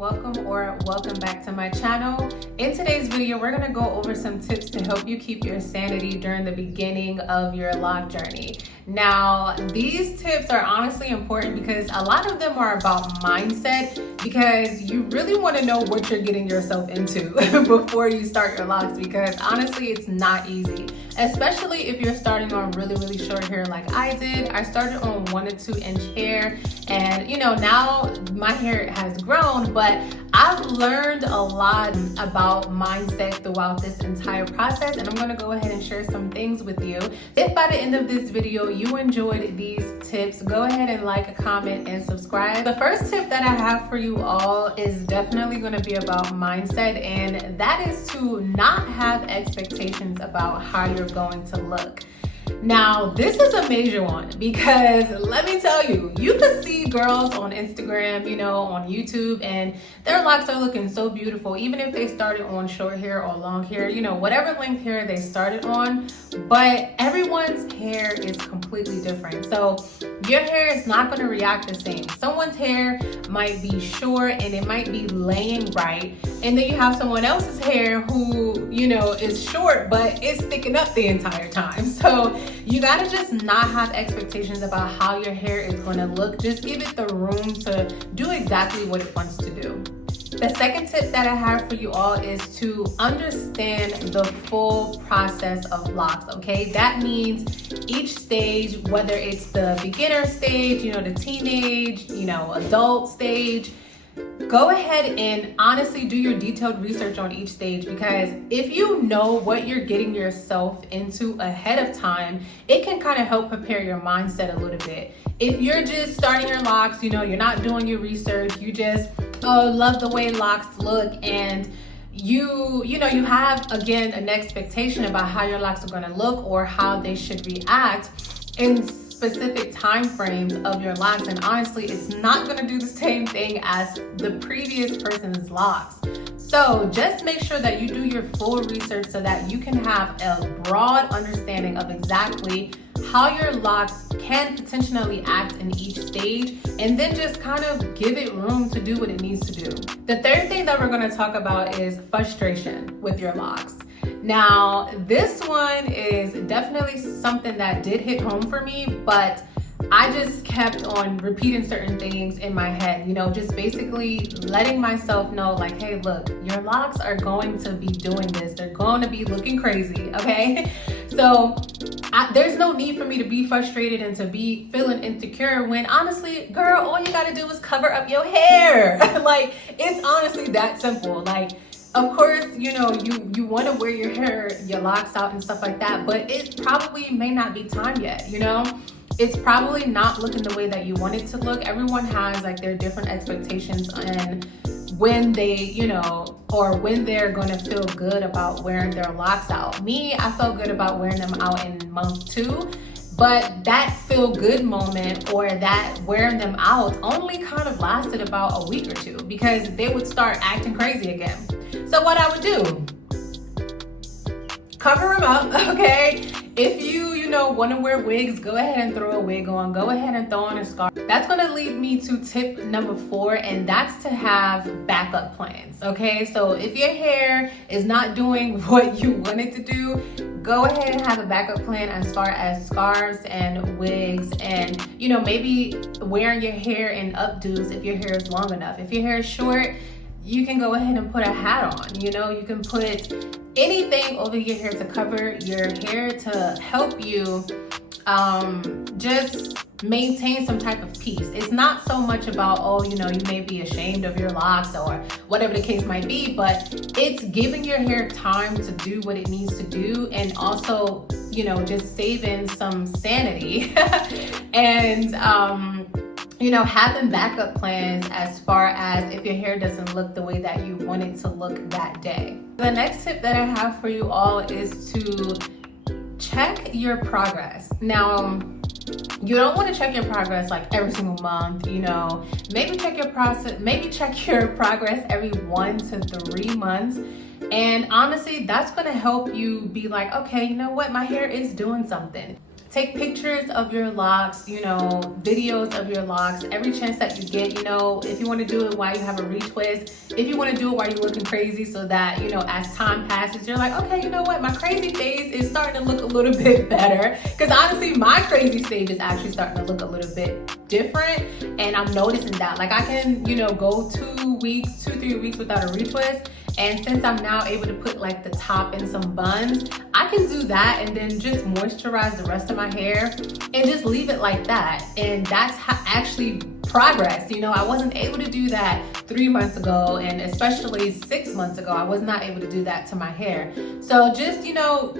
welcome back to my channel. In today's video, we're going to go over some tips to help you keep your sanity during the beginning of your lock journey. Now, these tips are honestly important because a lot of them are about mindset, because you really want to know what you're getting yourself into before you start your locks, because honestly, it's not easy, especially if you're starting on really short hair like I did. I started on 1 to 2 inch hair, and now my hair has grown, but I've learned a lot about mindset throughout this entire process, and I'm going to go ahead and share some things with you. If by the end of this video you enjoyed these tips, go ahead and like, comment, and subscribe. The first tip that I have for you all is definitely going to be about mindset, and that is to not have expectations about how you're going to look. Now, this is a major one, because let me tell you, you can see girls on Instagram, on YouTube, and their locks are looking so beautiful, even if they started on short hair or long hair, whatever length hair they started on, but everyone's hair is completely different. So your hair is not going to react the same. Someone's hair might be short and it might be laying right, and then you have someone else's hair who, is short, but it's sticking up the entire time. So you gotta just not have expectations about how your hair is gonna look. Just give it the room to do exactly what it wants to do. The second tip that I have for you all is to understand the full process of locks, okay? That means each stage, whether it's the beginner stage, the teenage, adult stage, go ahead and honestly do your detailed research on each stage, because if you know what you're getting yourself into ahead of time, it can kind of help prepare your mindset a little bit. If you're just starting your locks, you're not doing your research, you just love the way locks look, and you have, again, an expectation about how your locks are going to look or how they should react in specific time frames of your locks, and honestly, it's not going to do the same thing as the previous person's locks. So just make sure that you do your full research so that you can have a broad understanding of exactly how your locks can potentially act in each stage, and then just kind of give it room to do what it needs to do. The third thing that we're going to talk about is frustration with your locks. Now, this one is definitely something that did hit home for me, but I just kept on repeating certain things in my head, just basically letting myself know, like, hey, look, your locks are going to be doing this. They're going to be looking crazy, okay? So there's no need for me to be frustrated and to be feeling insecure when, honestly, girl, all you got to do is cover up your hair. Like, it's honestly that simple. Like, of course, you want to wear your locks out and stuff like that, but it probably may not be time yet, It's probably not looking the way that you want it to look. Everyone has like their different expectations and when they, or when they're going to feel good about wearing their locks out. Me, I felt good about wearing them out in month 2. But that feel good moment, or that wearing them out, only kind of lasted about a week or 2, because they would start acting crazy again. So what I would do, cover them up, okay? If you want to wear wigs, go ahead and throw a wig on. Go ahead and throw on a scarf. That's going to lead me to tip number 4, and that's to have backup plans, okay? So if your hair is not doing what you want it to do, go ahead and have a backup plan as far as scarves and wigs, and maybe wearing your hair in updos if your hair is long enough. If your hair is short, you can go ahead and put a hat on. You can put anything over your hair to cover your hair to help you just maintain some type of peace. It's not so much about, you may be ashamed of your locks or whatever the case might be, but it's giving your hair time to do what it needs to do, and also, just saving some sanity and having backup plans as far as if your hair doesn't look the way that you want it to look that day. The next tip that I have for you all is to check your progress. Now, you don't want to check your progress like every single month, maybe check your progress every 1 to 3 months. And honestly, that's going to help you be like, okay, my hair is doing something. take pictures of your locks, you know, videos of your locks, every chance that you get. You know, if you want to do it while you have a retwist, if you want to do it while you're looking crazy, so that, you know, as time passes, you're like, okay, you know what, my crazy phase is starting to look a little bit better. Because honestly, my crazy stage is actually starting to look a little bit different, and I'm noticing that. Like, I can, you know, go 3 weeks without a retwist, and since I'm now able to put like the top in some buns, I can do that and then just moisturize the rest of my hair and just leave it like that. And that's actually progress. You know, I wasn't able to do that 3 months ago, and especially 6 months ago, I was not able to do that to my hair. So just, you know,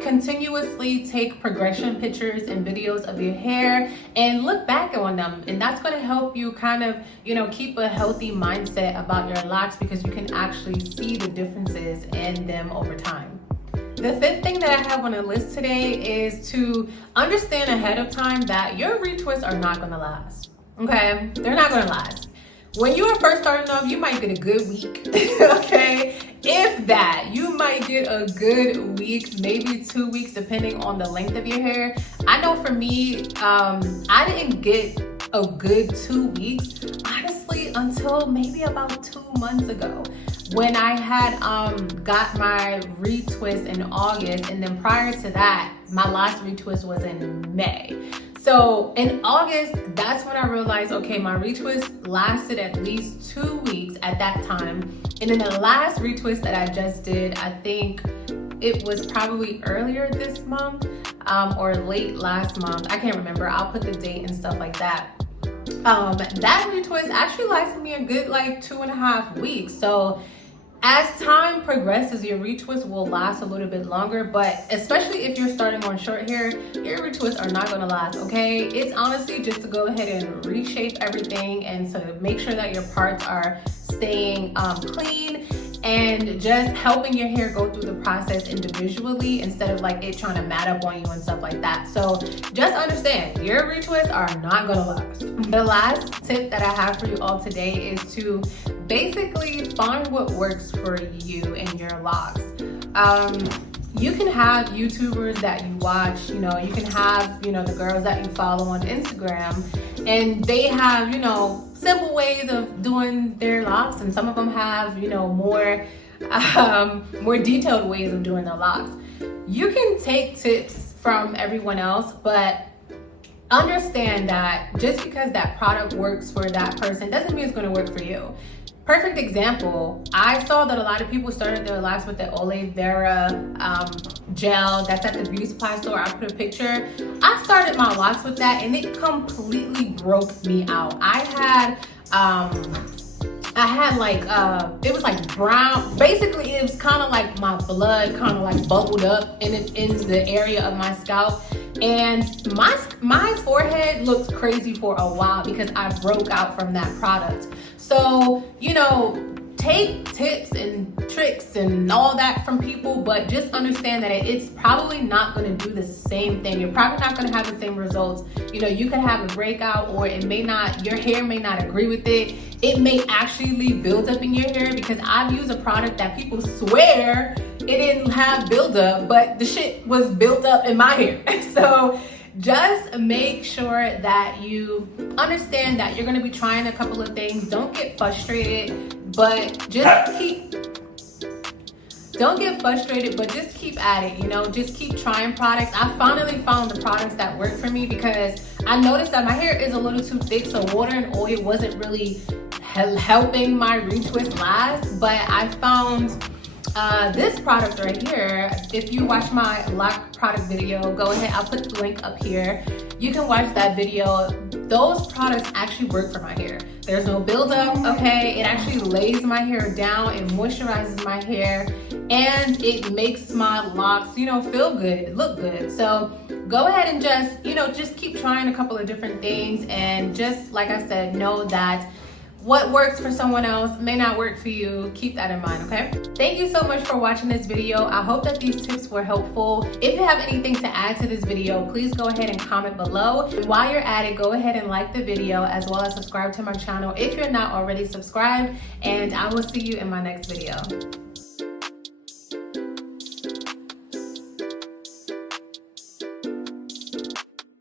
continuously take progression pictures and videos of your hair and look back on them, and that's going to help you kind of, you know, keep a healthy mindset about your locks, because you can actually see the differences in them over time. The fifth thing that I have on the list today is to understand ahead of time that your retwists are not going to last. Okay, they're not going to last. When you are first starting off, you might get a good week. Okay, if that, you might get a good week, maybe 2 weeks, depending on the length of your hair. I know for me, I didn't get a good 2 weeks, honestly, until maybe about 2 months ago, when I had got my retwist in August, and then prior to that, my last retwist was in May. So in August, that's when I realized, okay, my retwist lasted at least 2 weeks at that time. And then the last retwist that I just did, I think it was probably earlier this month or late last month. I can't remember. I'll put the date and stuff like that. That retwist actually lasted me a good like 2.5 weeks. So as time progresses, your retwists will last a little bit longer, but especially if you're starting on short hair, your retwists are not going to last, okay? It's honestly just to go ahead and reshape everything and to make sure that your parts are staying clean, and just helping your hair go through the process individually instead of like it trying to mat up on you and stuff like that. So just understand, your retwists are not going to last. The last tip that I have for you all today is to basically find what works for you and your locks. You can have YouTubers that you watch, you know, you can have, you know, the girls that you follow on Instagram, and they have, you know, simple ways of doing their locks, and some of them have, you know, more detailed ways of doing their locks. You can take tips from everyone else, but understand that just because that product works for that person doesn't mean it's going to work for you. Perfect example, I saw that a lot of people started their locks with the Aloe Vera gel that's at the beauty supply store. I put a picture. I started my locks with that, and it completely broke me out. I had like, it was like brown. Basically, it was kind of like my blood kind of like bubbled up in the area of my scalp. And my forehead looked crazy for a while because I broke out from that product. So, you know, take tips and tricks and all that from people, but just understand that it's probably not going to do the same thing. You're probably not going to have the same results. You know, you could have a breakout, or it may not, your hair may not agree with it. It may actually build up in your hair, because I've used a product that people swear it didn't have buildup, but the shit was built up in my hair. So just make sure that you understand that you're going to be trying a couple of things. Don't get frustrated, but just don't get frustrated, but just keep at it, you know, just keep trying products. I finally found the products that work for me, because I noticed that my hair is a little too thick, so water and oil wasn't really helping my retwist last. But I found this product right here. If you watch my lock product video, go ahead, I'll put the link up here. You can watch that video. Those products actually work for my hair. There's no buildup, okay? It actually lays my hair down, it moisturizes my hair, and it makes my locks, you know, feel good, look good. So go ahead and just, you know, just keep trying a couple of different things, and just like I said, know that what works for someone else may not work for you. Keep that in mind, okay? Thank you so much for watching this video. I hope that these tips were helpful. If you have anything to add to this video, please go ahead and comment below. And while you're at it, go ahead and like the video, as well as subscribe to my channel if you're not already subscribed. And I will see you in my next video.